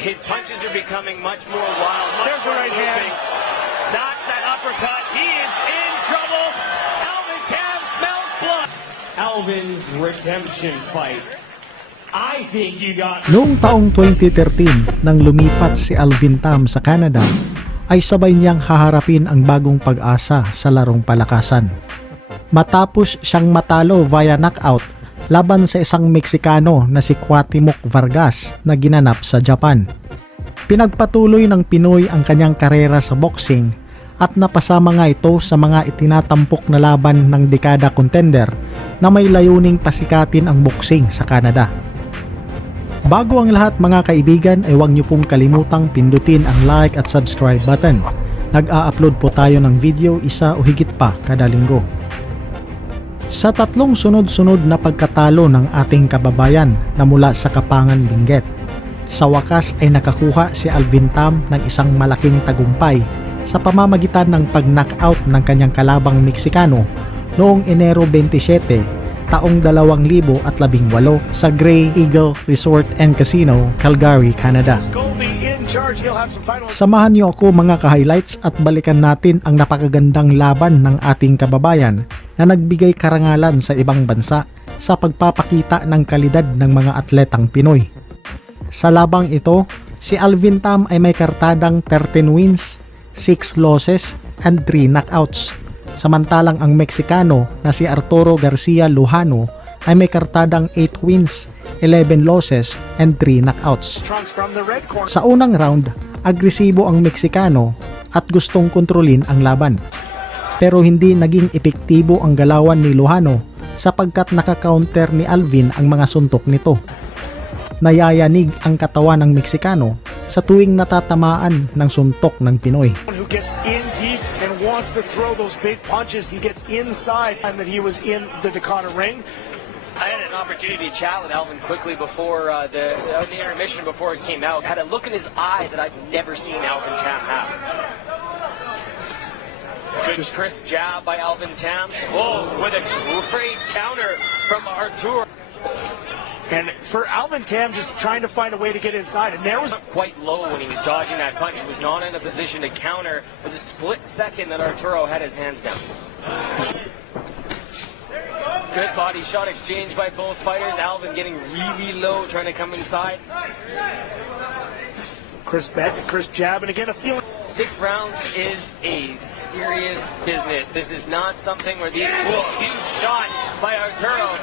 His punches are becoming much more wild. There's a right hand. That's that uppercut. He is in trouble. Alvin Tam smells blood. Alvin's redemption fight. I think you got... Noong taong 2013, nang lumipat si Alvin Tam sa Canada, ay sabay niyang haharapin ang bagong pag-asa sa larong palakasan. Matapos siyang matalo via knockout laban sa isang Meksikano na si Cuauhtémoc Vargas na ginanap sa Japan. Pinagpatuloy ng Pinoy ang kanyang karera sa boxing at napasama nga ito sa mga itinatampok na laban ng dekada contender na may layuning pasikatin ang boxing sa Canada. Bago ang lahat mga kaibigan ay huwag niyo pong kalimutang pindutin ang like at subscribe button. Nag-a-upload po tayo ng video isa o higit pa kada linggo. Sa tatlong sunod-sunod na pagkatalo ng ating kababayan na mula sa Kapangan Benguet, sa wakas ay nakakuha si Alvin Tam ng isang malaking tagumpay sa pamamagitan ng pag-knockout ng kanyang kalabang Meksikano noong Enero 27, taong 2018 sa Grey Eagle Resort and Casino, Calgary, Canada. Samahan niyo ako mga ka-highlights at balikan natin ang napakagandang laban ng ating kababayan na nagbigay karangalan sa ibang bansa sa pagpapakita ng kalidad ng mga atletang Pinoy. Sa labang ito, si Alvin Tam ay may kartadang 13 wins, 6 losses, and 3 knockouts. Samantalang ang Meksikano na si Arturo Garcia Lujano ay may kartadang 8 wins, 11 losses, and 3 knockouts. Sa unang round, agresibo ang Meksikano at gustong kontrolin ang laban. Pero hindi naging epektibo ang galawan ni Lujano sapagkat naka-counter ni Alvin ang mga suntok nito. Nayayanig ang katawan ng Meksikano sa tuwing natatamaan ng suntok ng Pinoy. Wants to throw those big punches. He gets inside and that he was in the Dakota ring. I had an opportunity to chat with Alvin quickly before the intermission before it came out. Had a look in his eye that I've never seen Alvin Tam have. Good crisp jab by Alvin Tam. Whoa, with a great counter from Arturo. And for Alvin Tam, just trying to find a way to get inside. And there was quite low when he was dodging that punch. He was not in a position to counter with a split second that Arturo had his hands down. Good body shot exchange by both fighters. Alvin getting really low, trying to come inside. Crisp jab, and again a feeling. 6 rounds is a serious business. This is not something where these huge shot by Arturo.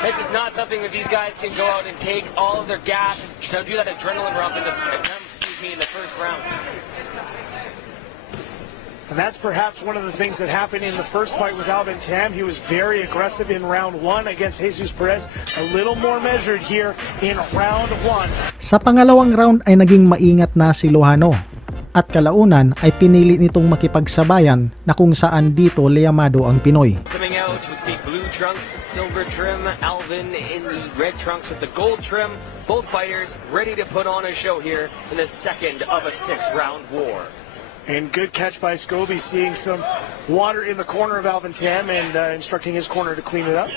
This is not something that these guys can go out and take all of their gas and do that adrenaline rump in the first round. And that's perhaps one of the things that happened in the first fight with Alvin Tam. He was very aggressive in round 1 against Jesus Perez. A little more measured here in round 1. Sa pangalawang round ay naging maingat na si Lujano at kalaunan ay pinili nitong makipagsabayan na kung saan dito liyamado ang Pinoy. Coming out with the blue trunks, silver trim, Alvin in the red trunks with the gold trim. Both fighters ready to put on a show here in the second of a 6-round war. And good catch by Scobie, seeing some water in the corner of Alvin Tam and instructing his corner to clean it up.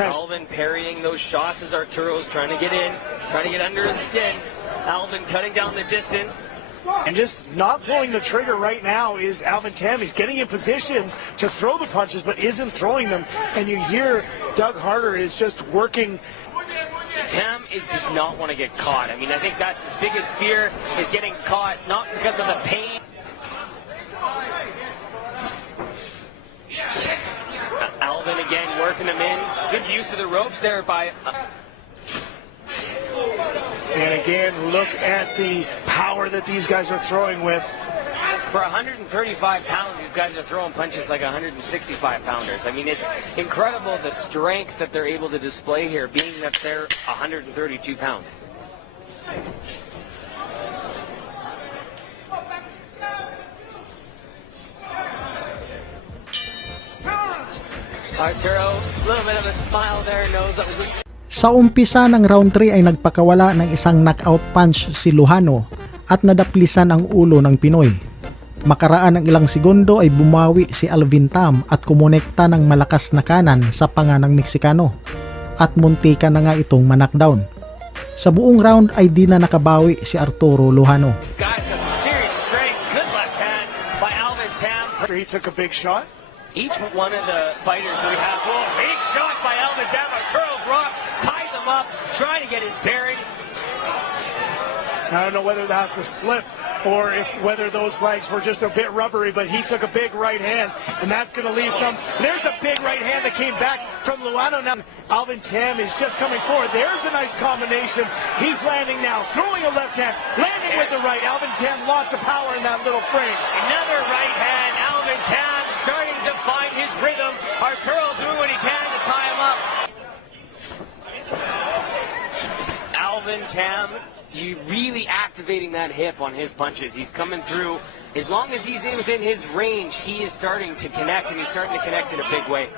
Alvin parrying those shots as Arturo's trying to get in, trying to get under his skin. Alvin cutting down the distance. And just not pulling the trigger right now is Alvin Tam. He's getting in positions to throw the punches, but isn't throwing them. And you hear Doug Harder is just working. Tam does not want to get caught. I mean, I think that's his biggest fear, is getting caught, not because of the pain. Alvin again working him in. Good use of the ropes there by... And again, look at the power that these guys are throwing with. For 135 pounds, these guys are throwing punches like 165 pounders. I mean, it's incredible the strength that they're able to display here, being that they're 132 pounds. Arturo, a little bit of a smile there, knows that was... Sa umpisa ng round 3 ay nagpakawala ng isang knockout punch si Lujano at nadaplisan ang ulo ng Pinoy. Makaraan ng ilang segundo ay bumawi si Alvin Tam at kumonekta ng malakas na kanan sa panga ng Meksikano. at muntika na nga itong manakdown. Sa buong round ay di na nakabawi si Arturo Lujano. Guys got some serious strength. Good left hand by Alvin Tam. He took a big shot. Each one of the fighters that we have, big shot by Alvin Tam. Arturo's rock, ties him up, trying to get his bearings. I don't know whether that's a slip or whether those legs were just a bit rubbery, but he took a big right hand, and that's going to leave some. There's a big right hand that came back from Lujano. Now Alvin Tam is just coming forward. There's a nice combination. He's landing now, throwing a left hand, landing with the right. Alvin Tam, lots of power in that little frame. Another right hand. Alvin Tam starting to find his rhythm. Arturo doing what he can to tie him up. Alvin Tam, you really activating that hip on his punches. He's coming through. As long as he's within his range, he is starting to connect, and he's starting to connect in a big way.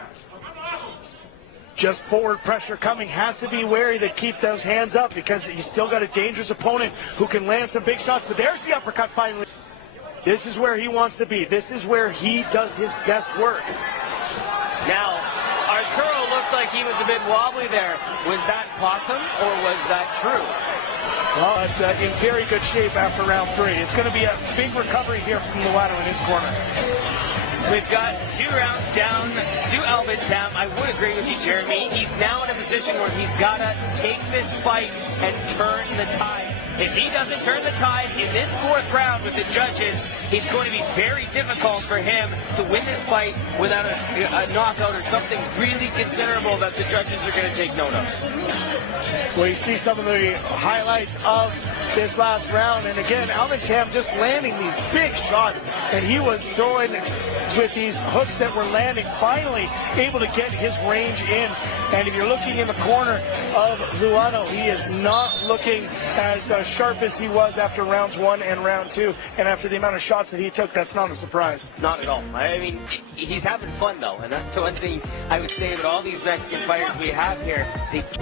Just forward pressure coming. Has to be wary to keep those hands up because he's still got a dangerous opponent who can land some big shots. But there's the uppercut finally. This is where he wants to be. This is where he does his best work. Now, Arturo looks like he was a bit wobbly there. Was that possum or was that true? Well, it's in very good shape after round 3. It's going to be a big recovery here from Lujano in his corner. We've got 2 rounds down to Alvin Tam. I would agree with you, Jeremy. He's now in a position where he's got to take this fight and turn the tide. If he doesn't turn the tide in this 4th round with the judges, it's going to be very difficult for him to win this fight without a knockout or something really considerable that the judges are going to take note of. Well, you see some of the highlights of this last round, and again, Alvin Tam just landing these big shots, and he was throwing with these hooks that were landing, finally able to get his range in. And if you're looking in the corner of Lujano, he is not looking as sharp as he was after rounds 1 and round 2, and after the amount of shots that he took, that's not a surprise. Not at all. I mean, he's having fun though, and that's one thing I would say about all these Mexican fighters we have here.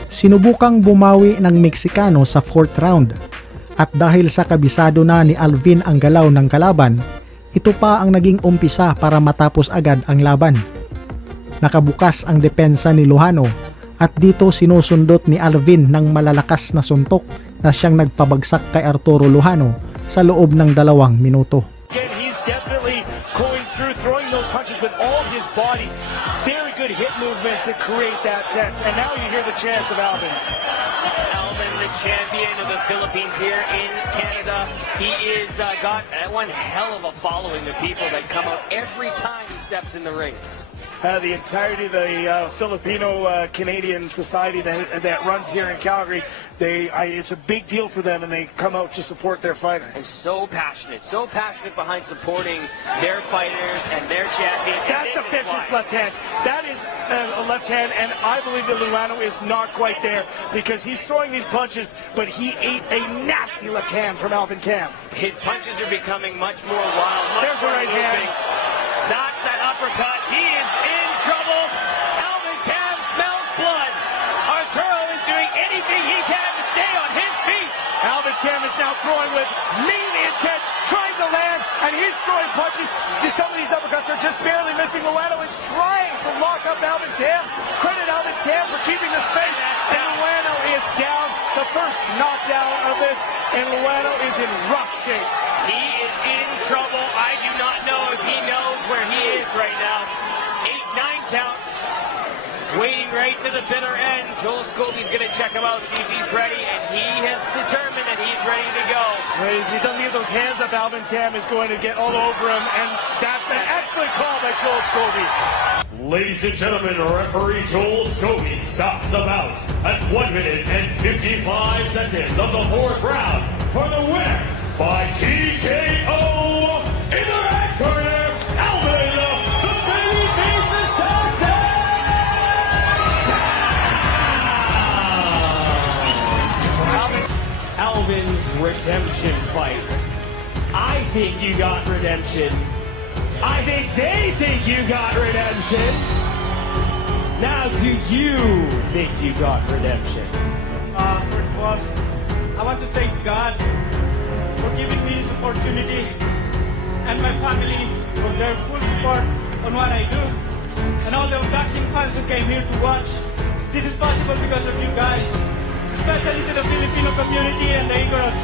Sinubukang bumawi ng Meksikano sa 4th round, at dahil sa kabisado na ni Alvin ang galaw ng kalaban, ito pa ang naging umpisa para matapos agad ang laban. Nakabukas ang depensa ni Lujano at dito sinusundot ni Alvin ng malalakas na suntok na siyang nagpabagsak kay Arturo Lujano sa loob ng 2 minuto. Again, he's definitely going through, throwing those punches with all of his body. Very good hip movement to create that tense. And now you hear the chants of Alvin. Alvin, the champion of the Philippines here in Canada. He is got one hell of a following of people that come out every time he steps in the ring. The entirety of the Filipino-Canadian society that runs here in Calgary, it's a big deal for them, and they come out to support their fighter. And so passionate behind supporting their fighters and their champions. That's a vicious left hand. That is a left hand, and I believe that Lujano is not quite there because he's throwing these punches, but he ate a nasty left hand from Alvin Tam. His punches are becoming much more wild. There's a right hand. That's that uppercut. He is in trouble. Alvin Tam smells blood. Arturo is doing anything he can to stay on his feet. Alvin Tam is now throwing with mainly intent, trying to land, and he's throwing punches. Some of these uppercuts are just barely missing. Lujano is trying to lock up Alvin Tam. Credit Alvin Tam for keeping the space, and Lujano is down. The first knockdown of this, and Lujano is in rough shape. He is in trouble. I do not know if he knows where he is right now. 8-9 count. Waiting right to the bitter end. Joel Scobie's going to check him out, see if he's ready, and he has determined that he's ready to go. If he doesn't get those hands up, Alvin Tam is going to get all over him, and that's an excellent call by Joel Scobie. Ladies and gentlemen, referee Joel Scobie stops the bout at 1 minute and 55 seconds of the 4th round for the winner by TKO in the red corner, Alvin, the babyface assassin! Alvin's redemption fight. I think you got redemption. I think they think you got redemption. Now, do you think you got redemption? First of all, I want to thank God for giving me this opportunity and my family for their full support on what I do, and all the boxing fans who came here to watch. this is possible because of you guys, especially to the Filipino community and the Igorots.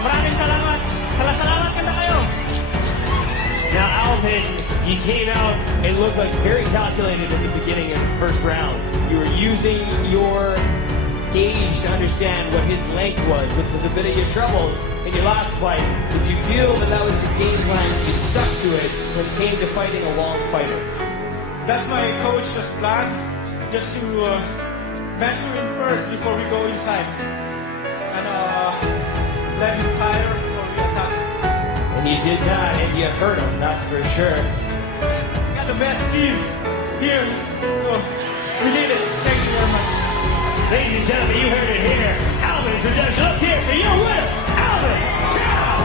Maraming salamat. Salamat ka na kayo. Now, Alvin, you came out and looked like very calculated at the beginning of the first round. You were using your gauge to understand what his length was, which was a bit of your troubles in your last fight. Did you feel that that was your game plan and you stuck to it when it came to fighting a long fighter? That's my coach's plan, just to measure him first before we go inside. And let him tire before we attack. And you did that, and you hurt him, that's for sure. We got the best team here, so we need it. Thank you very much. Ladies and gentlemen, you heard it here. Alvin introduction. Let's hear it for your winner, Alvin. Ciao!